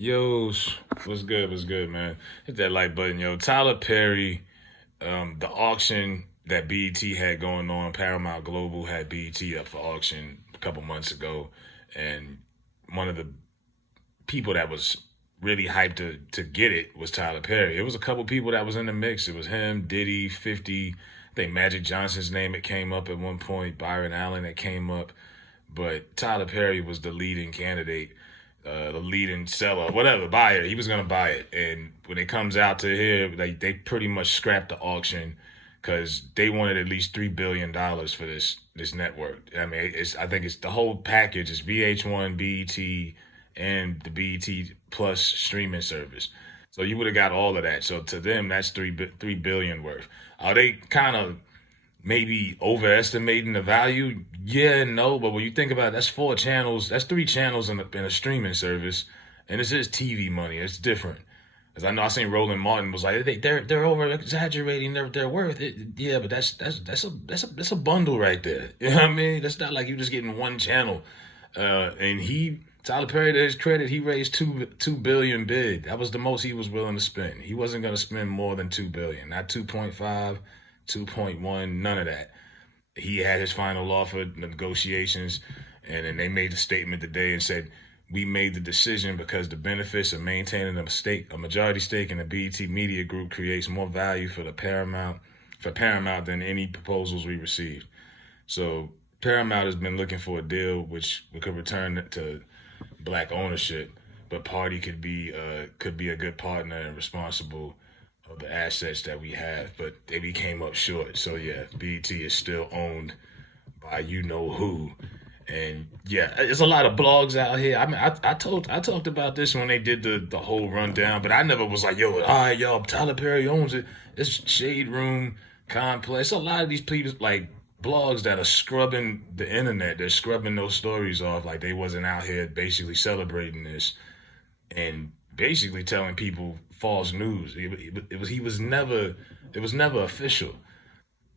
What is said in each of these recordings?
Yo, what's good? What's good, man? Hit that like button, yo. Tyler Perry, the auction that BET had going on, Paramount Global had BET up for auction a couple months ago, and one of the people that was really hyped to get it was Tyler Perry. It was a couple people that was in the mix. It was him, Diddy, 50. I think Magic Johnson's name it came up at one point. Byron Allen it came up, but Tyler Perry was the leading candidate, the leading seller, whatever buyer. He was gonna buy it, and when it comes out to here, they pretty much scrapped the auction because they wanted at least $3 billion for this network. I mean, I think it's the whole package. It's VH1, BET, and the BET Plus streaming service. So you would have got all of that. So to them, that's three billion worth. Are they kind of maybe overestimating the value? Yeah and no, but when you think about it, that's four channels, that's three channels in a streaming service, and this is TV money. It's different. Because I know I seen Roland Martin was like they're over exaggerating their worth. Yeah, but that's a bundle right there. You know what I mean? That's not like you just getting one channel. And Tyler Perry, to his credit, he raised two billion bid. That was the most he was willing to spend. He wasn't going to spend more than 2 billion, not 2.5, 2.1, none of that. He had his final offer, negotiations, and then they made a statement today and said, we made the decision because the benefits of maintaining a majority stake in the BET Media Group creates more value for Paramount than any proposals we received. So Paramount has been looking for a deal which could return to black ownership, but Party could be a good partner and responsible of the assets that we have, but they came up short. So yeah, BET is still owned by you know who. And yeah, there's a lot of blogs out here. I mean, I talked about this when they did the whole rundown, but I never was like, yo, all right, yo, Tyler Perry owns it. It's Shade Room, Complex. A lot of these people like blogs that are scrubbing the internet. They're scrubbing those stories off like they wasn't out here basically celebrating this and basically telling people false news. It was never official.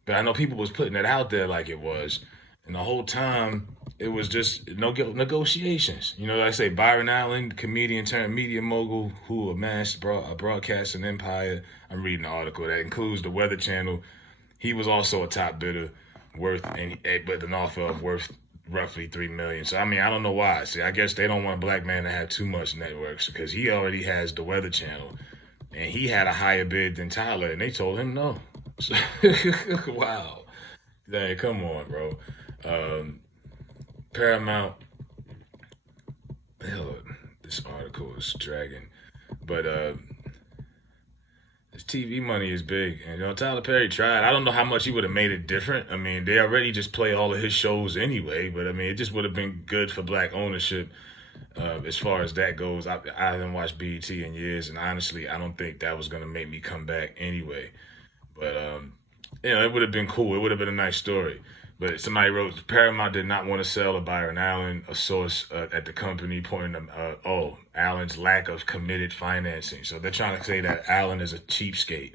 But I know people was putting it out there like it was, and the whole time it was just no negotiations. You know, like I say, Byron Allen, comedian turned media mogul who amassed a broadcasting empire. I'm reading the article that includes the Weather Channel. He was also a top bidder, but an offer of worth roughly 3 million. So I mean, I don't know why. See, I guess they don't want a black man to have too much networks because he already has the Weather Channel, and he had a higher bid than Tyler, and they told him no. So, wow, dang, come on, bro. Paramount. Hell, this article is dragging, but this TV money is big, and you know Tyler Perry tried. I don't know how much he would have made it different. I mean, they already just play all of his shows anyway, but I mean, it just would have been good for black ownership as far as that goes. I haven't watched BET in years, and honestly, I don't think that was gonna make me come back anyway. But it would have been cool. It would have been a nice story. But somebody wrote Paramount did not want to sell to Byron Allen, a source at the company pointing to Allen's lack of committed financing. So they're trying to say that Allen is a cheapskate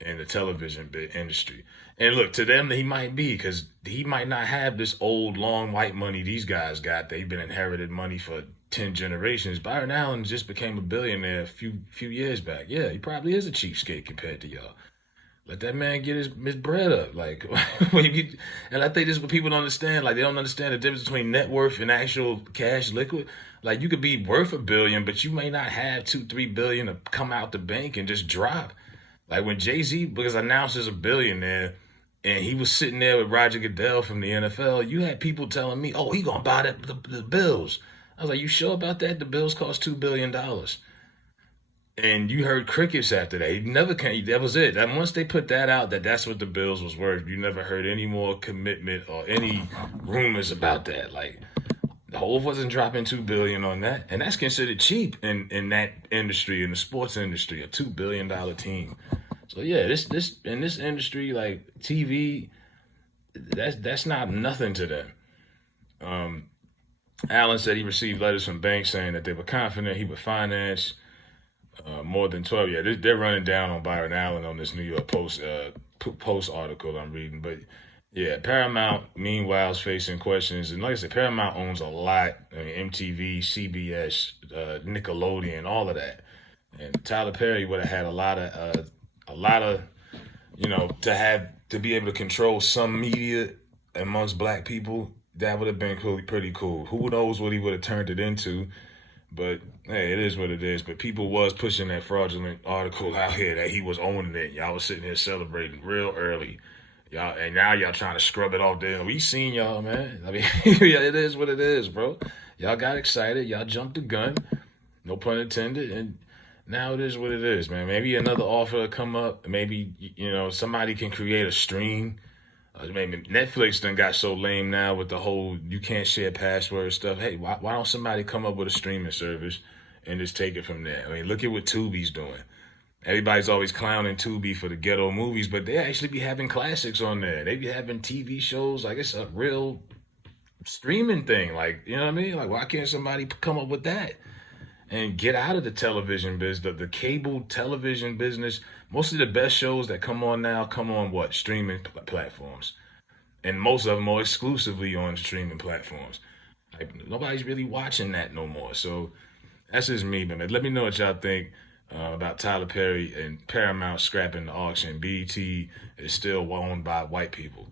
in the television industry. And look, to them, he might be because he might not have this old, long white money these guys got. They've been inherited money for 10 generations. Byron Allen just became a billionaire a few years back. Yeah, he probably is a cheapskate compared to y'all. Let that man get his bread up. Like, and I think this is what people don't understand. Like, they don't understand the difference between net worth and actual cash liquid. Like, you could be worth $1 billion, but you may not have 2-3 billion to come out the bank and just drop. Like when Jay-Z was announced as a billionaire and he was sitting there with Roger Goodell from the NFL, you had people telling me, oh, he gonna buy the Bills. I was like, you sure about that? The Bills cost $2 billion. And you heard crickets after that. He never came. That was it. And once they put that out, that's what the Bills was worth. You never heard any more commitment or any rumors about that. Like the Hove wasn't dropping $2 billion on that, and that's considered cheap in that industry, in the sports industry, a $2 billion team. So yeah, this in this industry like TV, that's not nothing to them. Um, Allen said he received letters from banks saying that they were confident he would finance more than 12. Yeah, they're running down on Byron Allen on this New York Post article I'm reading. But yeah, Paramount, meanwhile, is facing questions. And like I said, Paramount owns a lot. I mean, MTV, CBS, Nickelodeon, all of that. And Tyler Perry would have had a lot of, to be able to control some media amongst black people. That would have been pretty cool. Who knows what he would have turned it into? But hey, it is what it is. But people was pushing that fraudulent article out here that he was owning it. Y'all was sitting here celebrating real early. Y'all, and now y'all trying to scrub it off there. We seen y'all, man. I mean, yeah, it is what it is, bro. Y'all got excited. Y'all jumped the gun. No pun intended. And now it is what it is, man. Maybe another offer will come up. Maybe, somebody can create a stream. Maybe Netflix done got so lame now with the whole you can't share password stuff. Hey, why don't somebody come up with a streaming service and just take it from there? I mean, look at what Tubi's doing. Everybody's always clowning Tubi for the ghetto movies, but they actually be having classics on there. They be having TV shows. Like, it's a real streaming thing. Like, you know what I mean? Like, why can't somebody come up with that? And get out of the television business, the cable television business. Most of the best shows that come on now come on what? Streaming platforms. And most of them are exclusively on streaming platforms. Like, nobody's really watching that no more. So that's just me, man. Let me know what y'all think about Tyler Perry and Paramount scrapping the auction. BET is still owned by white people.